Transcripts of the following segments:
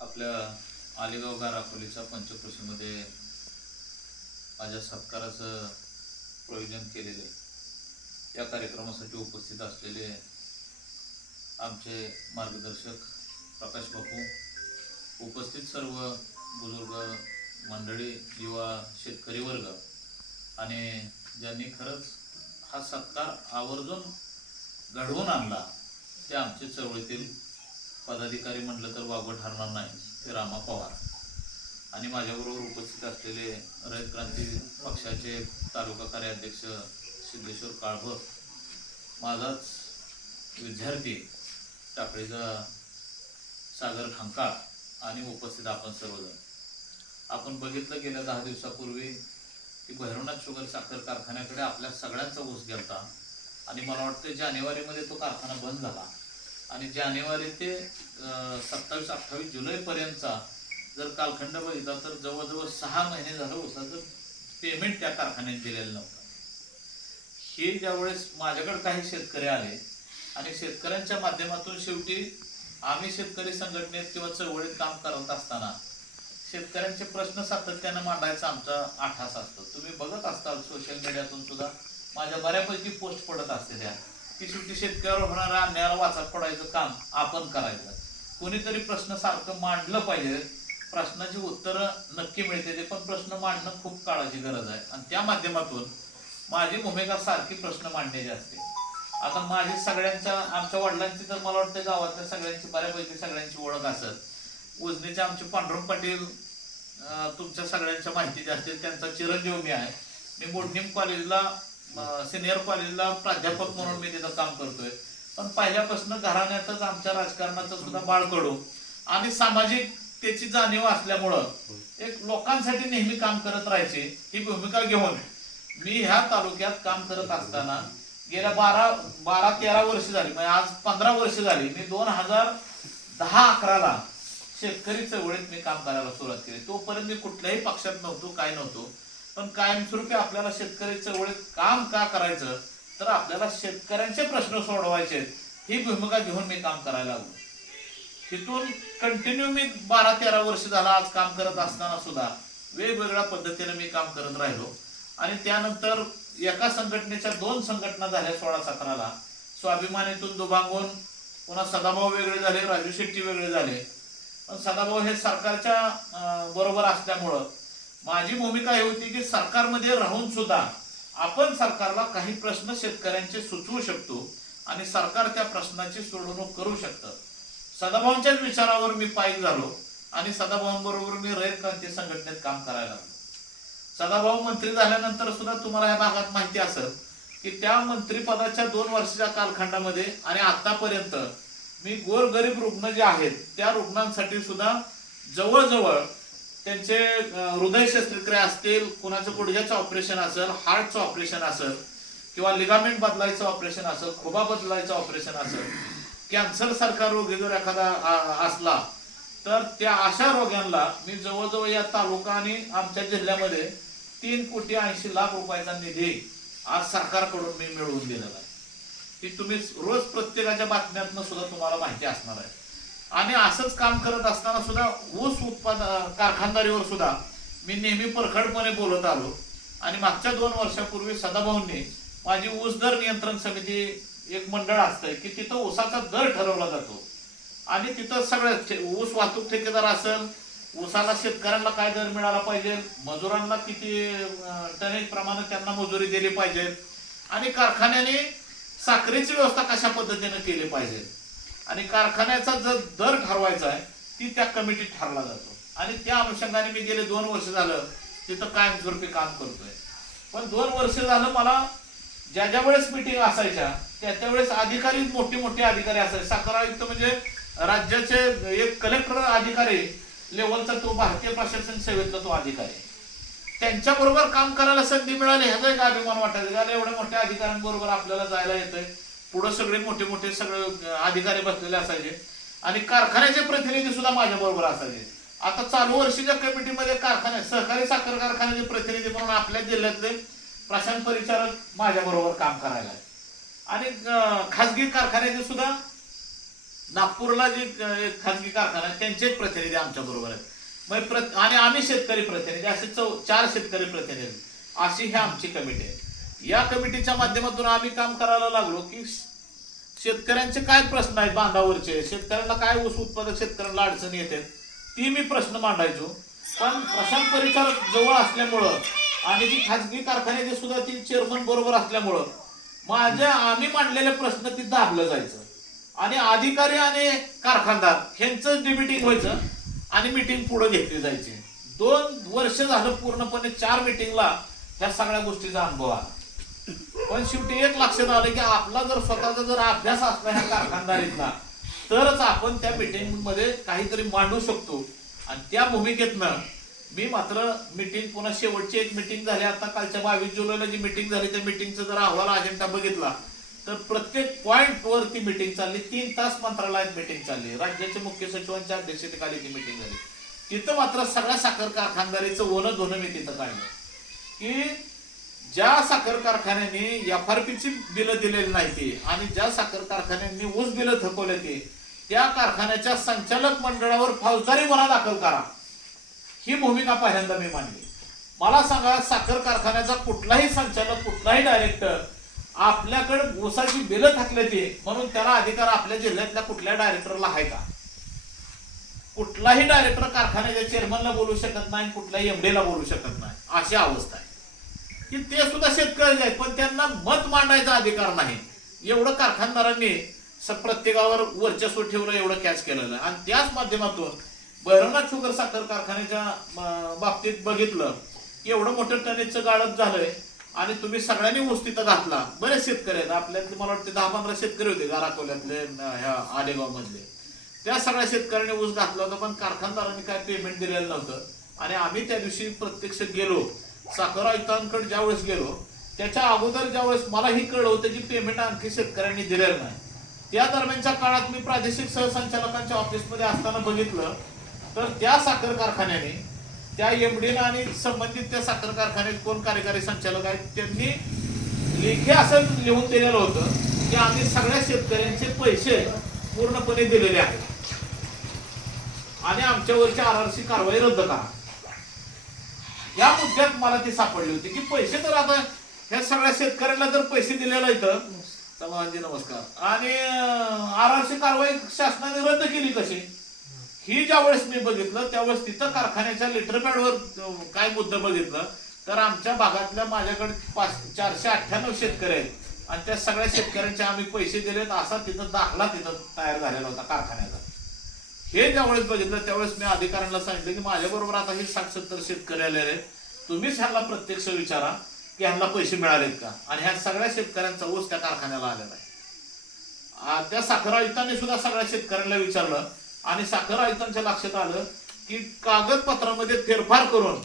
आपल्या आलेगाव गाराखोलीच्या पंचकृषीमध्ये माझ्या सत्काराचं प्रयोजन केलेलं आहे. या कार्यक्रमासाठी उपस्थित असलेले आमचे मार्गदर्शक प्रकाश बापू उपस्थित सर्व बुजुर्ग मंडळी युवा शेतकरी वर्ग आणि ज्यांनी खरंच हा सत्कार आवर्जून घडवून आणला ते आमचे चळवळीतील पदाधिकारी म्हटलं तर वागवं ठरणार नाही ते रामा पवार. आणि माझ्याबरोबर उपस्थित असलेले रयत क्रांती पक्षाचे तालुका कार्याध्यक्ष सिद्धेश्वर काळभर माझाच विद्यार्थी टाकळीचा सागर खांकाळ आणि उपस्थित आपण सर्वजण. आपण बघितलं गेल्या दहा दिवसापूर्वी की भैरवनाथ शुगर साखर कारखान्याकडे आपल्या सगळ्यांचा ऊस होता आणि मला वाटतं जानेवारीमध्ये तो कारखाना बंद झाला. आणि जानेवारी ते सत्तावीस अठ्ठावीस जुलैपर्यंतचा जर कालखंड बघितला तर जवळजवळ सहा महिने झालं उसाचं पेमेंट त्या कारखान्यात दिलेलं नव्हतं. हे ज्यावेळेस माझ्याकडे काही शेतकरी आले आणि शेतकऱ्यांच्या माध्यमातून शेवटी आम्ही शेतकरी संघटनेत किंवा चळवळीत काम करत असताना शेतकऱ्यांचे प्रश्न सातत्यानं मांडायचा आमचा आठास असतो. तुम्ही बघत असताल सोशल मीडियातून सुद्धा. माझ्या बऱ्यापैकी पोस्ट पडत असते त्या की शेवटी शेतकऱ्यावर होणाऱ्या अन्यायाला वाचा फोडायचं काम आपण करायचं. कोणीतरी प्रश्न सारखं मांडलं पाहिजे. प्रश्नाची उत्तरं नक्की मिळते ते पण प्रश्न मांडणं खूप काळाची गरज आहे. आणि त्या माध्यमातून माझी भूमिका सारखी प्रश्न मांडण्याची असते. आता माझी सगळ्यांच्या आमच्या वडिलांची तर मला वाटतं गावातल्या सगळ्यांची बऱ्यापैकी सगळ्यांची ओळख असत उजनीचे आमचे पांडुरंग पाटील तुमच्या सगळ्यांच्या माहितीचे असतील त्यांचा चिरंजीव मी आहे. मी मोडणीम कॉलेजला सिनियर कॉलेजला प्राध्यापक म्हणून मी तिथं काम करतोय. पण पहिल्यापासून घराण्यातच आमच्या राजकारणाचं सुद्धा बाळकडू आणि सामाजिक त्याची जाणीव असल्यामुळं एक लोकांसाठी नेहमी काम करत राहायचे ही भूमिका घेऊन मी ह्या तालुक्यात काम करत असताना गेल्या बारा बारा तेरा वर्ष झाली म्हणजे आज पंधरा वर्ष झाली मी दोन हजार दहा अकराला शेतकरी चळवळीत मी काम करायला सुरुवात केली. तोपर्यंत मी कुठल्याही पक्षात नव्हतो काय नव्हतो. पण कायमस्वरूपी आपल्याला शेतकरी चळवळीत काम का करायचं? तर आपल्याला शेतकऱ्यांचे प्रश्न सोडवायचे. ही भूमिका घेऊन मी काम करायला लागलो. तिथून कंटिन्यू मी बारा तेरा वर्ष झाला आज काम करत असताना सुद्धा वेगवेगळ्या पद्धतीने मी काम करत राहिलो. आणि त्यानंतर एका संघटनेच्या दोन संघटना झाल्या सोळा सतराला स्वाभिमानीतून दुभांगून पुन्हा सदाभाऊ वेगळे झाले राजू शेट्टी वेगळे झाले. पण सदाभाऊ हे सरकारच्या बरोबर असल्यामुळं माझी भूमिका ही होती की सरकारमध्ये राहून सुद्धा आपण सरकारला काही प्रश्न शेतकऱ्यांचे सुचवू शकतो आणि सरकार त्या प्रश्नाची सोडवणूक करू शकतं. सदाभाऊंच्याच विचारावर मी पायी झालो आणि सदाभाऊंबरोबर मी रयत क्रांती संघटनेत काम करायला लागलो. सदाभाऊ मंत्री झाल्यानंतर सुद्धा तुम्हाला या भागात माहिती असेल की त्या मंत्रिपदाच्या दोन वर्षाच्या कालखंडामध्ये आणि आतापर्यंत मी गोरगरीब रुग्ण जे आहेत त्या रुग्णांसाठी सुद्धा जवळजवळ त्यांचे हृदय शस्त्रक्रिया असतील कुणाचं गुडघ्याचं ऑपरेशन असेल हार्टचं ऑपरेशन असेल किंवा लिगामेंट बदलायचं ऑपरेशन असेल खोबा बदलायचं ऑपरेशन असेल कॅन्सर सारखा रोगी जर एखादा असला तर त्या अशा रोग्यांना मी जवळजवळ या तालुका आणि आमच्या जिल्ह्यामध्ये तीन कोटी ऐंशी लाख रुपयाचा निधी आज सरकारकडून मी मिळवून दिलेला आहे. की तुम्ही रोज प्रत्येकाच्या बातम्यातनं सुद्धा तुम्हाला माहिती असणार आहे. आणि असंच काम करत असताना सुद्धा ऊस उत्पादन कारखानदारीवर सुद्धा मी नेहमी परखडपणे बोलत आलो. आणि मागच्या दोन वर्षापूर्वी सदाभाऊंनी माझी ऊस दर नियंत्रण समिती एक मंडळ असतंय की तिथं ऊसाचा दर ठरवला जातो. आणि तिथं सगळ्यात ऊस वाहतूक ठेकेदार असेल ऊसाला शेतकऱ्यांना काय दर मिळाला पाहिजे मजुरांना किती टनेज प्रमाणे त्यांना मजुरी दिली पाहिजे आणि कारखान्याने साखरेची व्यवस्था कशा पद्धतीने केली पाहिजे? आणि कारखान्याचा जर दर ठरवायचा आहे ती त्या कमिटीत ठरला जातो. आणि त्या अनुषंगाने मी गेले दोन वर्ष झालं तिथं कायमस्वरूपी काम करतोय. पण दोन वर्ष झालं मला ज्या ज्या वेळेस मिटिंग असायच्या त्या त्यावेळेस अधिकारी मोठे मोठे अधिकारी असायचे. साखर आयुक्त म्हणजे राज्याचे एक कलेक्टर अधिकारी लेवलचा तो भारतीय प्रशासन सेवेतला तो अधिकारी. त्यांच्याबरोबर काम करायला संधी मिळाली. ह्याचा एक अभिमान वाटायचा एवढ्या मोठ्या अधिकाऱ्यांबरोबर आपल्याला जायला येतंय. पुढे सगळे मोठे मोठे सगळे अधिकारी बसलेले असायचे. आणि कारखान्याचे प्रतिनिधी सुद्धा माझ्या बरोबर असायचे. आता चालू वर्षीच्या कमिटीमध्ये कारखाने सहकारी साखर कारखान्याचे प्रतिनिधी म्हणून आपल्या जिल्ह्यातले प्रशांत परिचारक माझ्या बरोबर काम करायला आहे. आणि खाजगी कारखान्याचे सुद्धा नागपूरला जे खाजगी कारखाना आहे त्यांचे प्रतिनिधी आमच्या बरोबर आहेत. मग प्र- आणि आम्ही शेतकरी प्रतिनिधी असे चौ चार शेतकरी प्रतिनिधी अशी ही आमची कमिटी आहे. या कमिटीच्या माध्यमातून आम्ही काम करायला लागलो की शेतकऱ्यांचे काय प्रश्न आहेत बांधावरचे? शेतकऱ्यांना काय ऊस उत्पादक शेतकऱ्यांना अडचणी येते? ती मी प्रश्न मांडायचो. पण प्रशांत परिसर जवळ असल्यामुळं आणि ती खाजगी कारखान्याचे सुद्धा ती चेअरमन बरोबर असल्यामुळं माझ्या आम्ही मांडलेले प्रश्न ती दाबलं जायचं. आणि अधिकारी आणि कारखानदार ह्यांचं डिबिटिंग व्हायचं आणि मिटिंग पुढे घेतली जायची. दोन वर्ष झालं पूर्णपणे चार मिटिंगला ह्या सगळ्या गोष्टीचा अनुभव आला. पण शेवटी एक लक्षात आलं की आपला जर स्वतःचा जर अभ्यास असला ह्या कारखानदारीतला तरच आपण त्या मिटिंगमध्ये काहीतरी मांडू शकतो. आणि त्या भूमिकेतनं मी मात्र मिटिंग पुन्हा शेवटची एक मिटिंग झाली. आता कालच्या बावीस जुलैला जी मिटिंग झाली त्या मिटिंगचा जर अहवाल अजेंडा बघितला तर प्रत्येक पॉइंट वर ती मिटिंग चालली. तीन तास मंत्रालयात मिटिंग चालली. राज्याचे मुख्य सचिवांच्या अध्यक्षतेखाली ती मिटिंग झाली. तिथं मात्र सगळ्या साखर कारखानदारीचं ओलं धोनं मी तिथं काढलं. की ज्या साखर कारखान्यांनी एफ आर पीची बिलं दिलेली नाही ती आणि ज्या साखर कारखान्यांनी ऊस बिलं थकवले ते त्या कारखान्याच्या संचालक मंडळावर फौजदारी गुन्हा दाखल करा. ही भूमिका पहिल्यांदा मी मांडली. मला सांगा साखर कारखान्याचा कुठलाही संचालक कुठलाही डायरेक्टर आपल्याकडे ऊसाची बिलं थकले ते म्हणून त्याला अधिकार आपल्या जिल्ह्यातल्या कुठल्या डायरेक्टरला आहे का? कुठलाही डायरेक्टर कारखान्याच्या चेअरमनला बोलू शकत नाही कुठल्याही एमडीला बोलू शकत नाही. अशी अवस्था आहे. की ते सुद्धा शेतकरी आहेत पण त्यांना मत मांडायचा अधिकार नाही. एवढं कारखानदारांनी प्रत्येकावर वर्चस्व ठेवलं एवढं कॅच केलेलं आहे आणि त्याच माध्यमातून बैरवनाथ शुगर साखर कारखान्याच्या बाबतीत बघितलं की एवढं मोठं टनेजचं गाळप झालंय आणि तुम्ही सगळ्यांनी ऊस तिथं घातला. बरेच शेतकरी आहेत. आपल्यातले मला वाटते दहा पंधरा शेतकरी होते गाराकोल्यातले ह्या आलेगाव मधले त्या सगळ्या शेतकऱ्यांनी ऊस घातला होता पण कारखानदारांनी काय पेमेंट दिलेलं नव्हतं. आणि आम्ही त्या दिवशी प्रत्यक्ष गेलो. साखर आयुक्तांकडे ज्यावेळेस गेलो त्याच्या अगोदर ज्यावेळेस मलाही कळलं होतं की पेमेंट आणखी शेतकऱ्यांनी दिलेलं नाही. त्या दरम्यानच्या काळात मी प्रादेशिक सहसंचालकांच्या ऑफिसमध्ये असताना बघितलं तर त्या साखर कारखान्याने त्या एमडीनं आणि संबंधित त्या साखर कारखान्यात कोण कार्यकारी संचालक आहेत त्यांनी लेखी असं लिहून दिलेलं होतं की आम्ही सगळ्या शेतकऱ्यांचे पैसे पूर्णपणे दिलेले आहेत. आणि आमच्यावरची आर आर सी कारवाई रद्द करा. या मुद्द्यात मला ती सापडली होती की पैसे तर आता ह्या सगळ्या शेतकऱ्यांना जर पैसे दिलेला इथं चव्हाणजी नमस्कार. आणि आर आर सी कारवाई शासनाने रद्द केली कशी? ही ज्यावेळेस मी बघितलं त्यावेळेस तिथं कारखान्याच्या लेटर पॅडवर अं, काय मुद्दा बघितलं तर आमच्या भागातल्या माझ्याकडे पाच चारशे अठ्ठ्याण्णव शेतकरी आहेत. आणि त्या सगळ्या शेतकऱ्यांचे आम्ही पैसे दिलेत असा तिथं दाखला तिथं तयार झालेला होता कारखान्याचा. हे ज्यावेळेस बघितलं त्यावेळेस मी अधिकाऱ्यांना सांगितलं की माझ्याबरोबर आता हे साठ सत्तर शेतकरी आलेले आहेत. तुम्हीच ह्यांना प्रत्यक्ष विचारा की ह्यांना पैसे मिळालेत का? आणि ह्या सगळ्या शेतकऱ्यांचा ऊस त्या कारखान्याला आलेला आहे. त्या साखर आयुक्तांनी सुद्धा सगळ्या शेतकऱ्यांना विचारलं आणि साखर आयुक्तांच्या लक्षात आलं की कागदपत्रामध्ये फेरफार करून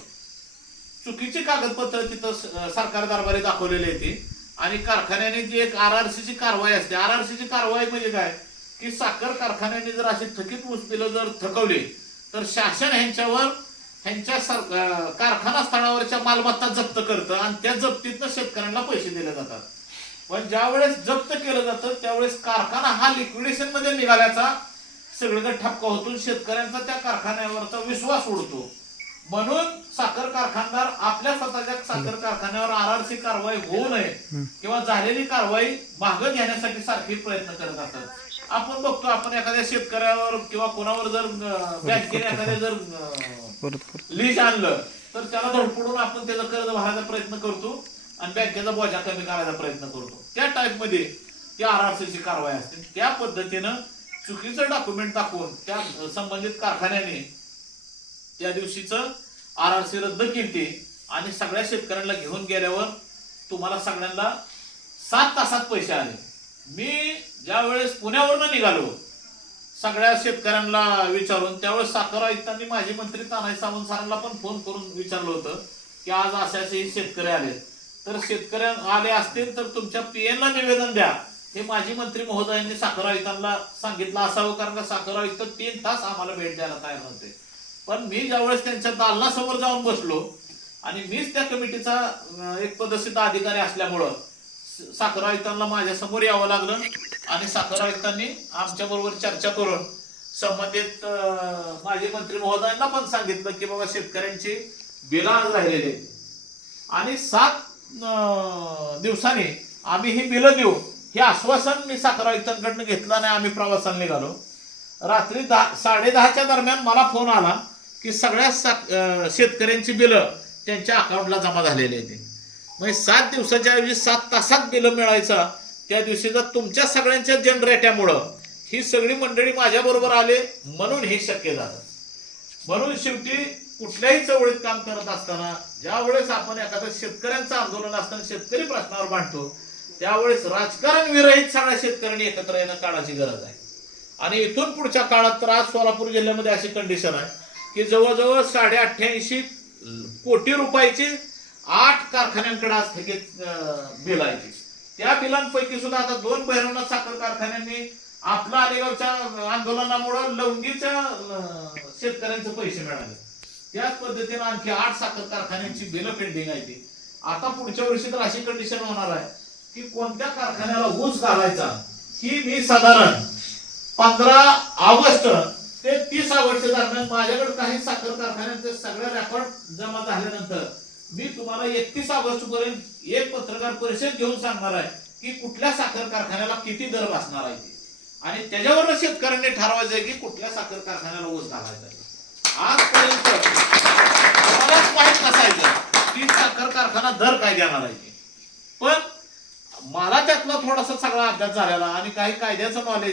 चुकीची कागदपत्र तिथं सरकार दरबारी दाखवलेली आहे ती. आणि कारखान्याने जी एक आर आर ची कारवाई असते आर आर ची कारवाई म्हणजे काय? की साखर कारखान्याने जर अशी थकीत ऊस बिलं जर थकवली तर शासन ह्यांच्यावर ह्यांच्या कारखाना स्थळावरच्या मालमत्ता जप्त करतं आणि त्या जप्तीतनं शेतकऱ्यांना पैसे दिले जातात. पण ज्या वेळेस जप्त केलं जातं त्यावेळेस कारखाना हा लिक्विडेशनमध्ये निघाल्याचा सगळीकडे ठपका होतो शेतकऱ्यांचा त्या कारखान्यावरचा विश्वास उडतो. म्हणून साखर कारखानदार आपल्या स्वतःच्या साखर कारखान्यावर आरआरसी कारवाई होऊ नये किंवा झालेली कारवाई मागं घेण्यासाठी सारखे प्रयत्न करत असतात. आपण बघतो आपण एखाद्या शेतकऱ्यावर किंवा कोणावर जर बँकेने एखाद्या जर लीज आणलं तर त्याला धडपडून आपण त्याचं कर्ज भरायचा प्रयत्न करतो आणि बँकेचा बोजा कमी करायचा प्रयत्न करतो. त्या टाईपमध्ये ती आरआरसीची कारवाई असते. त्या पद्धतीनं चुकीचं डॉक्युमेंट दाखवून त्या संबंधित कारखान्याने त्या दिवशीच आर आर सी रद्द केली आणि सगळ्या शेतकऱ्यांना घेऊन गेल्यावर तुम्हाला सगळ्यांना सात तासात पैसे आले. मी ज्या वेळेस पुण्यावरनं निघालो सगळ्या शेतकऱ्यांना विचारून त्यावेळेस साखर आयुक्तांनी माजी मंत्री तानाजी सावंत सरांना पण फोन करून विचारलं होतं की आज असे असे शेतकरी आले तर शेतकऱ्या आले असतील तर तुमच्या पीएन ला निवेदन द्या. हे माजी मंत्री महोदयांनी साखर आयुक्तांना सांगितलं असावं कारण का साखर आयुक्त तीन तास आम्हाला भेट द्यायला तयार नव्हते. पण मी ज्यावेळेस त्यांच्या दालनासमोर जाऊन बसलो आणि मीच त्या कमिटीचा एक पदसिद्ध अधिकारी असल्यामुळं साखर आयुक्तांना माझ्यासमोर यावं लागलं. आणि साखर आयुक्तांनी आमच्या बरोबर चर्चा करून संबंधित माजी मंत्री महोदयांना पण सांगितलं की बाबा शेतकऱ्यांची बिलं आज राहिलेली आणि सात दिवसांनी आम्ही ही बिलं देऊ. हे आश्वासन मी साखर आयुक्तांकडनं घेतलं नाही आम्ही प्रवासाला निघालो. रात्री दहा साडे दहाच्या दरम्यान मला फोन आला की सगळ्या सा शेतकऱ्यांची बिलं त्यांच्या अकाउंटला जमा झालेली आहेत. म्हणजे सात दिवसाच्या ऐवजी सात तासात बिलं मिळायचा. त्या दिवशी तुमच्या सगळ्यांच्या जनरेट्यामुळं ही सगळी मंडळी माझ्याबरोबर आले म्हणून हे शक्य झालं. म्हणून शेवटी कुठल्याही चवळीत काम करत असताना ज्यावेळेस आपण एखादं शेतकऱ्यांचं आंदोलन असताना शेतकरी प्रश्नावर मांडतो त्यावेळेस राजकारण विरहित सगळ्या शेतकऱ्यांनी एकत्र येणं काळाची गरज आहे. आणि इथून पुढच्या काळात तर आज सोलापूर जिल्ह्यामध्ये अशी कंडिशन आहे की जवळजवळ साडे अठ्ठ्याऐंशी कोटी रुपयाची आठ कारखान्यांकडे आज स्थगित बिल आहे. त्या बिलांपैकी सुद्धा आता दोन भैरवनाथ साखर कारखान्यांनी आपल्या अलिगावच्या आंदोलनामुळं लवंगीच्या शेतकऱ्यांचे पैसे मिळाले. त्याच पद्धतीने आणखी आठ साखर कारखान्यांची बिलं पेंडिंग आहे ती. आता पुढच्या वर्षी तर अशी कंडिशन होणार आहे की कोणत्या कारखान्याला ऊस घालायचा ही मी साधारण पंधरा ऑगस्ट ते तीस ऑगस्ट दरम्यान माझ्याकडे काही साखर कारखान्यांचे सगळे रेकॉर्ड जमा झाल्यानंतर मी तुम्हाला एकतीस ऑगस्ट पर्यंत एक पत्रकार परिषद घेऊन सांगणार आहे की कुठल्या साखर कारखान्याला किती दर बसणार आहे ते. आणि त्याच्यावर शेतकऱ्यांनी ठरवायचं आहे की कुठल्या साखर कारखान्याला ऊस घालायचा आजपर्यंत आम्हालाच नसायचं की साखर कारखाना दर काय देणार आहे पण मला त्यातला थोडासा सगळा अभ्यास झालेला आणि काही कायद्याचं नॉलेज